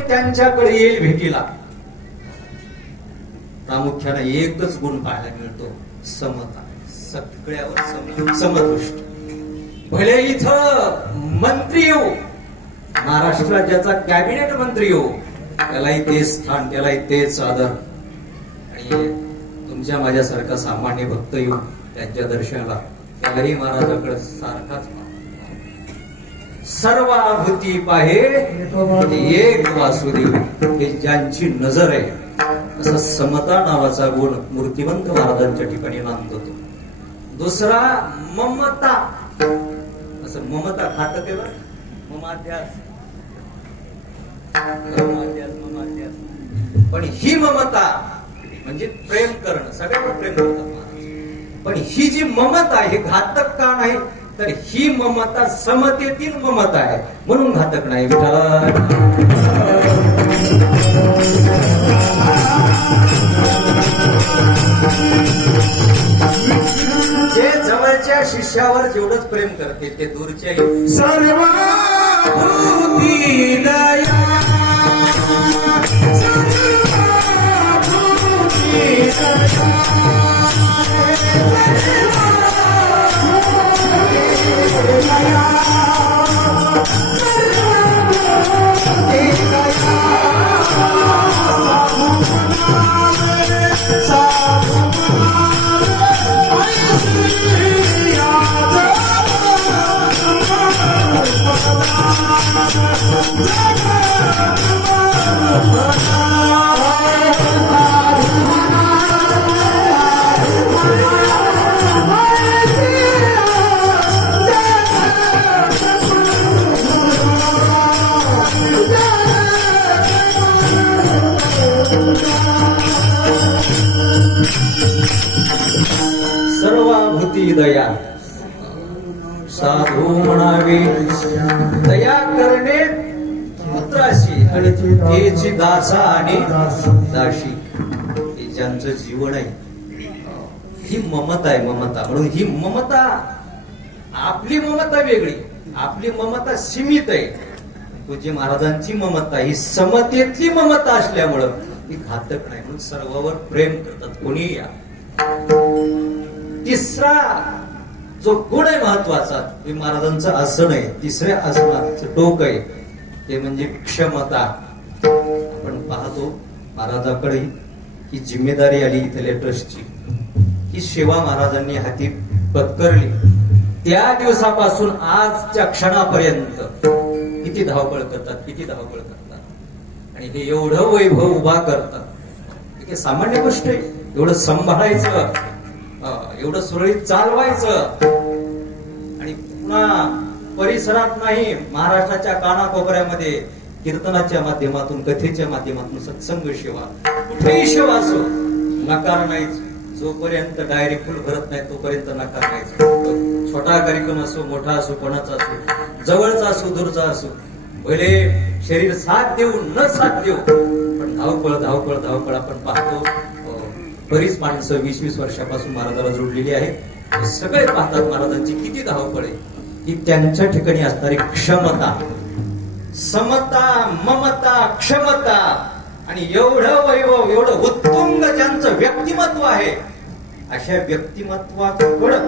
त्यांच्याकडे येईल भेटीला. प्रामुख्याने एकच गुण पाहायला मिळतो समता. सगळ्यावर समदृष्ट. भले इथं मंत्री येऊ महाराष्ट्र राज्याचा कॅबिनेट मंत्री येऊ त्यालाही तेच स्थान त्यालाही तेच आदर. आणि तुमच्या माझ्यासारखा सामान्य भक्त येऊ त्यांच्या दर्शनाला त्यालाही महाराजाकडे सारखाच सर्व आहुती पाहे एक वासुदेव हे ज्यांची नजर आहे असा समता नावाचा गुण मूर्तिवंत महाराजांच्या ठिकाणी नांदतो. दुसरा ममता. असं ममता खात ते ममाध्यास ममाध्यास ममाध्यास पण ही ममता म्हणजे प्रेम करणं. सगळ्यांवर प्रेम करतात पण ही जी ममता आहे हे घातक का नाही? तर ही ममता समतेतील ममता आहे. म्हणून घातक नाही विठाला जे जवळच्या शिष्यावर जेवढंच प्रेम करते ते दूरच्या दया। साधू म्हणावे दया करणे पुत्राशी आणि तेची दासा आणि दाशी हे ज्यांचं जीवन आहे ही ममता आहे ममता. म्हणून ही ममता आपली ममता वेगळी. आपली ममता सीमित आहे. तुझी महाराजांची ममता ही समतेतली ममता असल्यामुळं ही घातक नाही. म्हणून सर्वावर प्रेम करतात. कोणी या. तिसरा जो गुण आहे महत्त्वाचा हे महाराजांचं आसन आहे तिसऱ्या आसनाचं टोक आहे ते म्हणजे क्षमता. आपण पाहतो महाराजाकडे ही जिम्मेदारी आली इथल्या ट्रस्टची. ही सेवा महाराजांनी हाती पत्करली. त्या दिवसापासून आजच्या क्षणापर्यंत किती धावपळ करतात किती धावपळ करतात. आणि हे एवढं वैभव उभा करतात. हे सामान्य गोष्ट आहे एवढं सांभाळायचं. एवढं सुरळीत चालवायचं. आणि पुन्हा परिसरात नाही महाराष्ट्राच्या कानाकोपऱ्यामध्ये कीर्तनाच्या माध्यमातून कथेच्या माध्यमातून सत्संग सेवा. कुठेही सेवा असो नकार नाही जोपर्यंत डायरी फुल भरत नाही तोपर्यंत नकार नाही छोटा कार्यक्रम असो मोठा असो कोणाचा असो जवळचा असो दूरचा असो भले शरीर साथ देऊ न साथ देऊ पण धावपळ धावपळ धावपळ आपण पाहतो. बरीच माणसं वीस वीस वर्षापासून महाराजाला जोडलेली आहेत. सगळे पाहतात महाराजांची किती धावपळ आहे. ही त्यांच्या ठिकाणी असणारी क्षमता. समता ममता क्षमता. आणि एवढं वैभव एवढं उत्तुंग ज्यांचं व्यक्तिमत्व आहे अशा व्यक्तिमत्वाकडं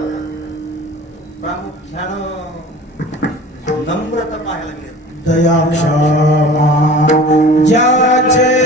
प्रामुख्यानं नम्रता पाहायला मिळते. दया क्षमा. ज्याचे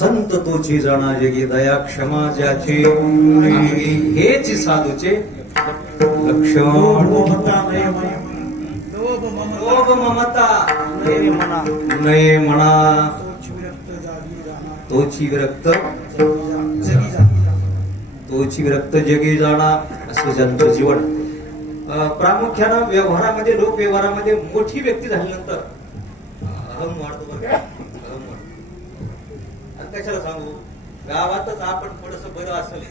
संत तोची जाणा जगी दया क्षमा ज्याची हेच साधूचे लक्षण. लोभ ममता नय म्हणा. तोच विरक्त. तोची विरक्त जगी जाणा. असं ज्यांचं जीवन. प्रामुख्यानं व्यवहारामध्ये लोक व्यवहारामध्ये मोठी व्यक्ती झाल्यानंतर अहम वाढतो बरं का? अहम वाढतो आणि कशाला सांगू गावातच आपण थोडस बरं असेल.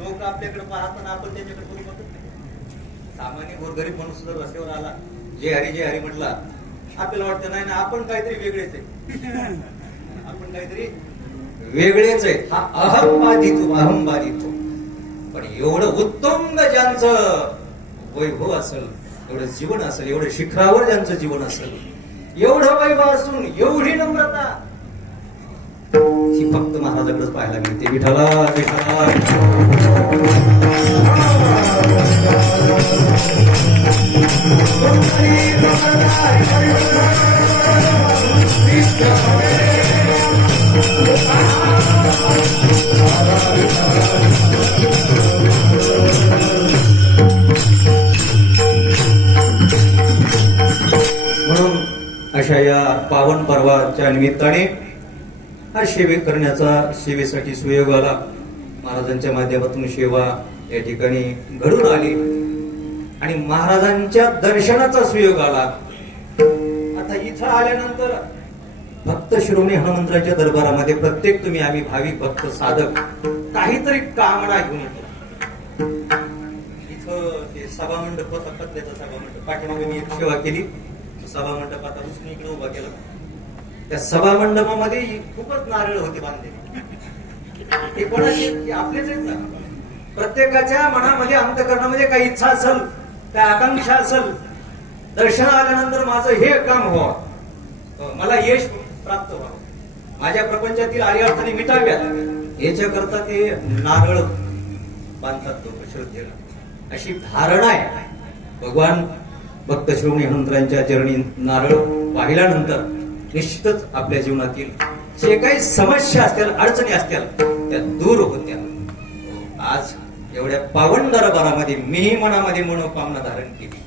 लोक आपल्याकडे पाहतात आपण त्यांच्याकडे बघू बघत नाही. सामान्य गोरगरीब माणूस जर रस्त्यावर आला जे हरी जे हरी म्हटला आपल्याला वाटतं नाही ना आपण काहीतरी वेगळेच आहे. आपण काहीतरी वेगळेच आहे. हा अहम बाधितो अहम बाधितो पण एवढं उत्तुंग ज्यांचं वैभव असेल एवढं जीवन असेल एवढं शिखरावर ज्यांचं जीवन असेल एवढं वैभव असून एवढी नम्रता ही फक्त महाराजाकडेच पाहायला मिळते. विठाला विठाला म्हणून अशा या पावन पर्वाच्या निमित्ताने हा सेवे करण्याचा सेवेसाठी सुयोग आला. महाराजांच्या माध्यमातून सेवा या ठिकाणी घडून आली. आणि महाराजांच्या दर्शनाचा सुयोग आला. आता इथं आल्यानंतर भक्त शिरोमणी हनुमंतराच्या दरबारामध्ये प्रत्येक तुम्ही आम्ही भाविक भक्त साधक काहीतरी कामना घेऊन येतो. इथं ते सभामंडप होता सभा सभामंडप. पाठीमागे मी सेवा केली. सभामंडप आता दुसरी इकडे उभा केला. त्या सभामंडपामध्ये खूपच नारळ होते बांधलेले. ते कोणाचे? आपलेच आहेत ना. प्रत्येकाच्या मनामध्ये अंतकरणामध्ये काही इच्छा असेल काही आकांक्षा असेल दर्शन आल्यानंतर माझं हे काम व्हावं. मला यश प्राप्त व्हावं. माझ्या प्रपंचातील अडीअडचणी मिटाव्यात. याच्याकरता ते नारळ बांधतात लोक श्रद्धेला अशी धारणा आहे. भगवान भक्त श्रोणी हनुमंतरांच्या चरणी नारळ वाहिल्यानंतर निश्चितच आपल्या जीवनातील जे काही समस्या असतील अडचणी असतील त्या दूर होत्या आज एवढ्या पावन दरबारामध्ये मीही मनामध्ये मनोकामना धारण केली.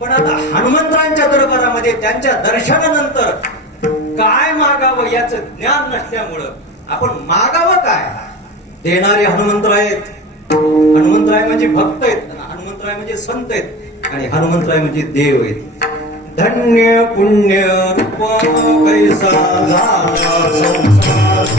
पण आता हनुमंतरांच्या दरबारामध्ये त्यांच्या दर्शनानंतर काय मागावं याच ज्ञान नसल्यामुळं आपण मागावं काय? देणारे हनुमंतराय आहेत. हनुमंतराय म्हणजे भक्त आहेत हनुमंतराय म्हणजे संत आहेत आणि हनुमंतराय म्हणजे देव आहेत. धन्य पुण्य रूप कैसा संसार.